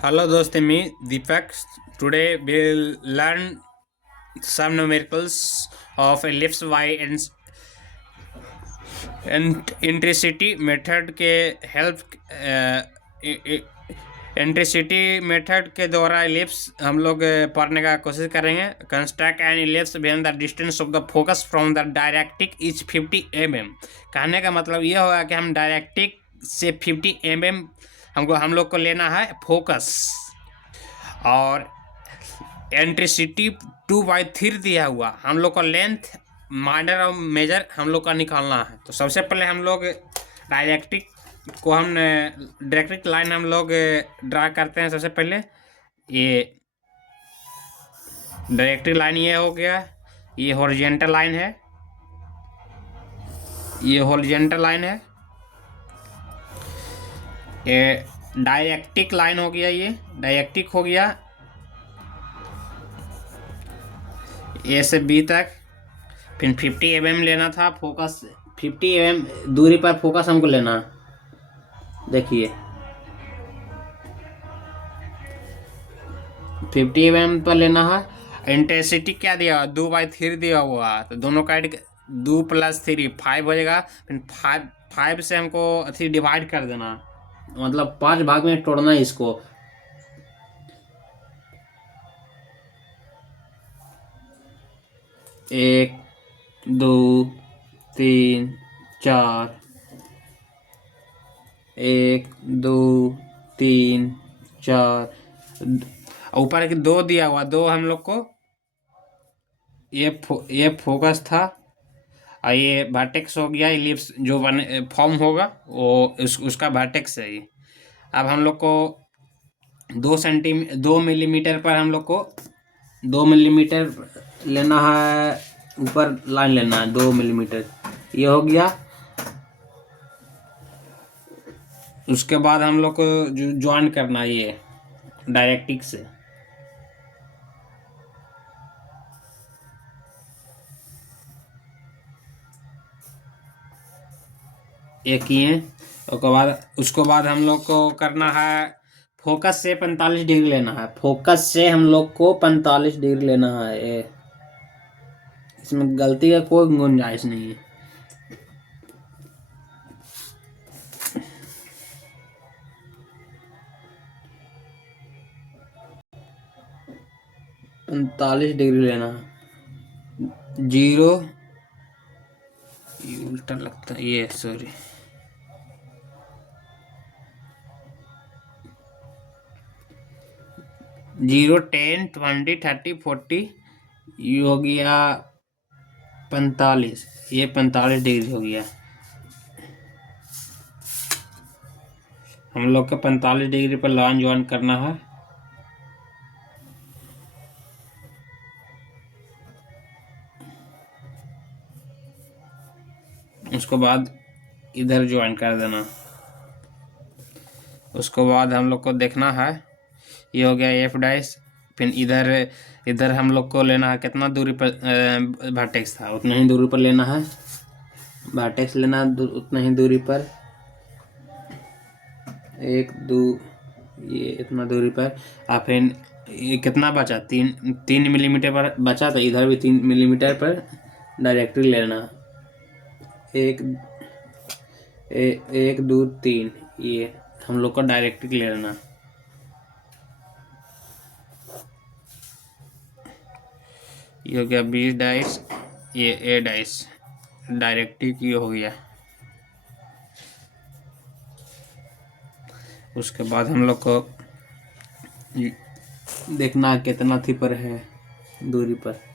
Hello दोस्त me Deepak. Today we'll learn some numericals of ellipse y and eccentricity method के help eccentricity method के द्वारा ellipse हम लोग पढ़ने का कोशिश करेंगे। Construct an ellipse when the distance of the focus from the directrix is 50 mm। कहने का मतलब ये होगा कि हम डायरेक्ट्रिक से 50 mm हम लोग को लेना है फोकस, और एंट्रिसिटी 2/3 दिया हुआ। हम लोग का लेंथ माइनर और मेजर हम लोग का निकालना है। तो सबसे पहले हम लोग डायरेक्ट्रिक को हम डायरेक्ट्रिक लाइन हम लोग ड्रा करते हैं। सबसे पहले ये डायरेक्ट्रिक लाइन ये हो गया, ये हॉरिजॉन्टल लाइन है, ये हॉरिजॉन्टल लाइन है, ये डायरेक्ट्रिक लाइन हो गया, ये डायरेक्ट्रिक हो गया ए से बी तक। फिर 50 mm लेना था फोकस, 50 mm दूरी पर फोकस हमको लेना। देखिए 50 mm पर लेना है। इंटेंसिटी क्या दिया हुआ, 2/3 दिया हुआ, तो दोनों का 2 + 3 5 हो जाएगा। फिर 5 से हमको अथी डिवाइड कर देना, मतलब 5 भाग में तोड़ना है इसको। एक, दो, तीन, चार, एक, दो, तीन, चार, ऊपर एक 2 दिया हुआ, 2 हम लोग को ये फोकस था, और ये वर्टेक्स हो गया। इलिप्स जो बने फॉर्म होगा वो उसका वर्टेक्स है ये। अब हम लोग को 2 मिलीमीटर पर हम लोग को 2 मिलीमीटर लेना है, ऊपर लाइन लेना है 2 मिलीमीटर, ये हो गया। उसके बाद हम लोग को ज्वाइन करना है ये डायरेक्ट्रिक से। एक किए, उसको बाद हम लोग को करना है फोकस से 45 डिग्री लेना है। फोकस से हम लोग को 45 डिग्री लेना है। इसमें गलती का कोई गुंजाइश नहीं है। पैंतालीस डिग्री लेना है। जीरो, ये उल्टा लगता है, ये सॉरी, जीरो, 10, 20, 30, 40, ये हो गया 45, ये 45 डिग्री हो गया। हम लोग को 45 डिग्री पर लाइन ज्वाइन करना है। उसके बाद इधर ज्वाइन कर देना। उसके बाद हम लोग को देखना है, ये हो गया एफ डैश। फिर इधर हम लोग को लेना है कितना दूरी पर वर्टेक्स था, उतना ही दूरी पर लेना है। वर्टेक्स लेना उतना ही दूरी पर, 1, 2, ये इतना दूरी पर। और फिर ये कितना बचा, 3 मिलीमीटर पर बचा, तो इधर भी 3 मिलीमीटर पर डायरेक्टली लेना। 1, 2, 3, ये हम लोग को डायरेक्टली लेना। ये हो गया 20 डाइस, ये ए डाइस डायरेक्टिव ये हो गया। उसके बाद हम लोग को देखना कितना थी पर है दूरी पर।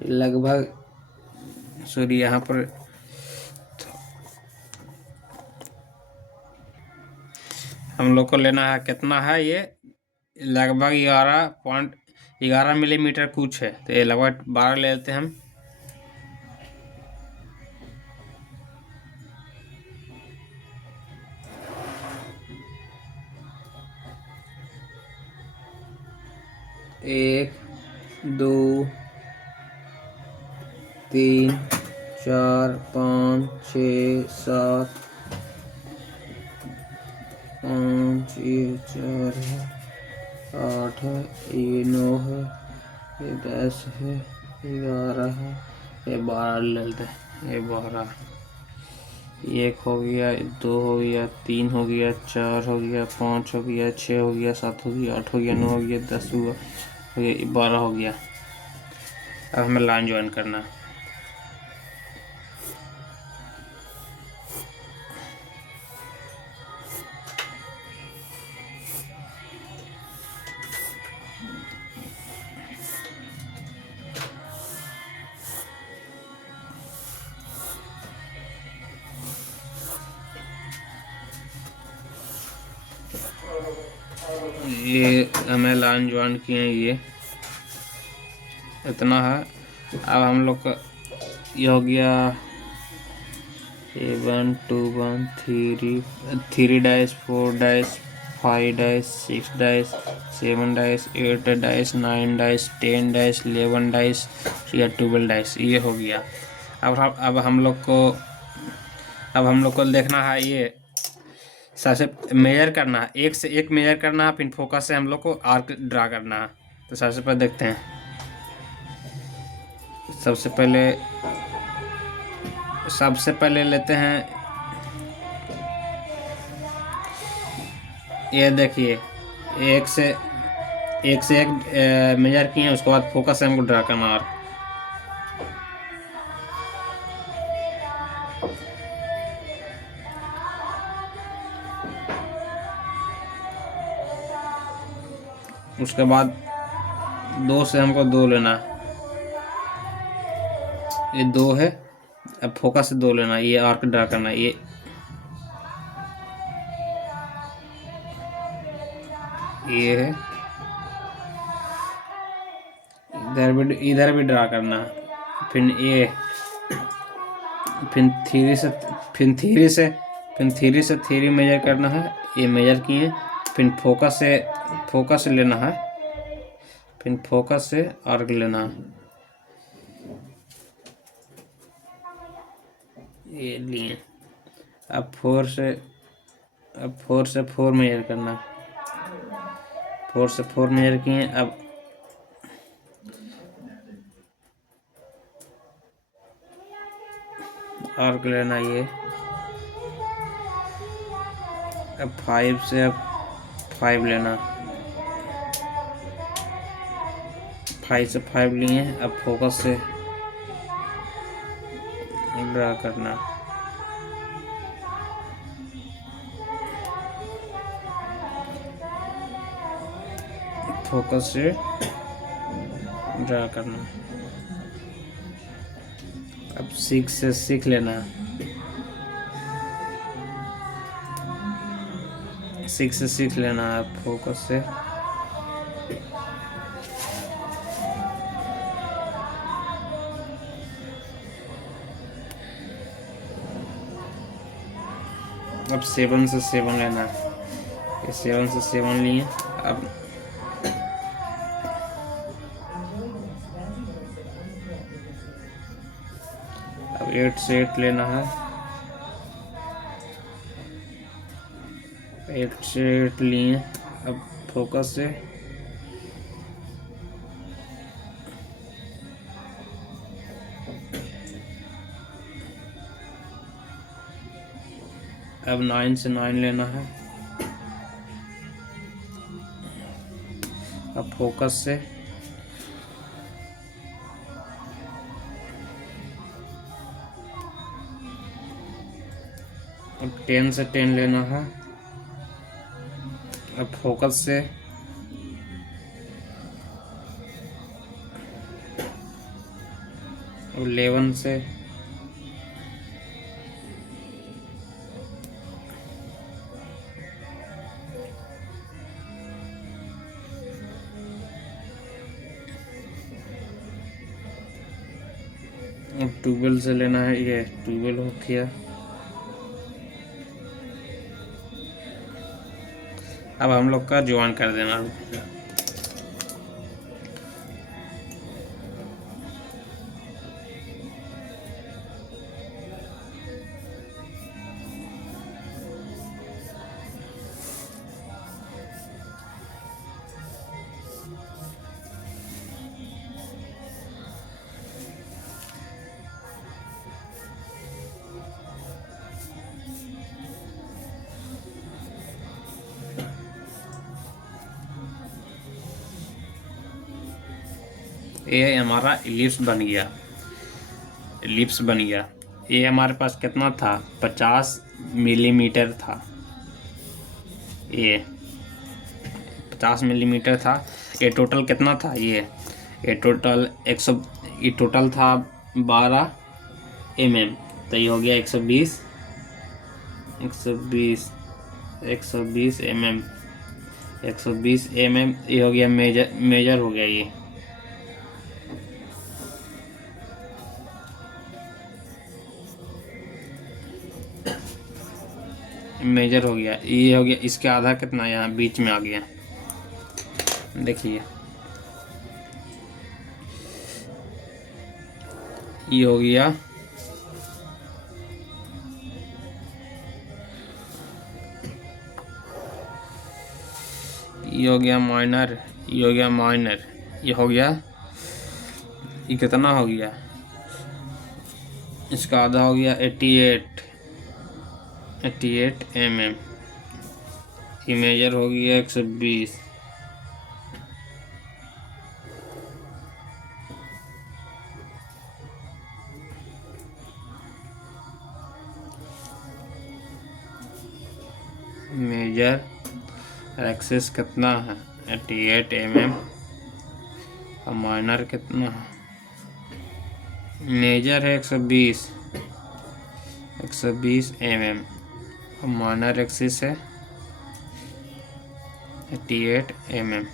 लगभग सॉरी, यहाँ पर हम लोग को लेना है कितना है, ये लगभग 11.11 मिलीमीटर कुछ है, तो ये लगभग 12 ले लेते हैं हम। एक, दो, 3 4 5 6 7 5 ये 4 है 8 है ये 9 है ये 10 है 11 है ये 12 ले लेते हैं। ये 12 1 हो गया 2 हो गया 3 हो गया 4 हो गया 5 हो गया 6 हो गया 7 हो गया 8 हो गया 9 हो गया 10 हुआ हो गया 12 हो गया। अब हमें लाइन ज्वाइन करना है। ये हमें लाइन ज्वाइन किए हैं, ये इतना है। अब हम लोग का ये हो गया 1 2 1 3 dice 4 dice 5 dice 6 dice 7 dice 8 dice 9 dice 10 dice 11 dice या 12 डाइस, ये हो गया। अब हम लोग को देखना है, ये सबसे मेजर करना है, एक से एक मेजर करना है, फिर फोकस से हम लोग को आर्क ड्रा करना है। तो सबसे पहले देखते हैं। सबसे पहले लेते हैं, ये देखिए एक से एक मेजर किए, उसके बाद फोकस से हमको ड्रा करना आर्क। उसके बाद 2 से हमको 2 लेना है, ये 2 है। अब फोकस से 2 लेना है, ये आर्क ड्रा करना है। ये है, इधर भी ड्रा करना है। फिर ये फिर 3 से 3 मेजर करना है, ये मेजर किए। फिर फोकस से लेना है, फिर फोकस से आर्क लेना है, ये लिए। अब 4 से 4 मेजर करना है, 4 से 4 मेजर किए। अब आर्क लेना ये। अब 5 से 5 लेना, 5 से 5 लिए। अब फोकस से ड्रा करना, फोकस से ड्रा करना। अब 6 से 6 लेना, 6 से 6 लेना है फोकस से। अब 7 से 7 लेना है, ये 7 से 7 लिए। अब 8 से 8 लेना है, 8 से 8 लिए। अब फोकस से अब 9 से 9 लेना है, अब फोकस से अब 10 से 10 लेना है, अब फोकस से 11 से अब 12 से लेना है, ये 12 हो गया। अब हम लोग का ज्वाइन कर देना। ये हमारा इलिप्स बन गया, इलिप्स बन गया। ये हमारे पास कितना था, 50 मिलीमीटर था, ये 50 मिलीमीटर था। ये टोटल कितना था, ये टोटल 100, ये टोटल था 12 mm, तो ये हो गया 120 mm, 120 mm, ये हो गया मेजर हो गया, ये मेजर हो गया, ये हो गया। इसके आधा कितना यहाँ बीच में आ गया, देखिए ये हो गया, ये हो गया माइनर, ये हो गया माइनर, ये हो गया, ये कितना हो गया, इसका आधा हो गया 88 mm, ये मेजर हो गया 120, मेजर एक्सिस कितना है 88 mm, और माइनर कितना है, मेजर है 120 mm, और माइनर एक्सिस है 88 mm।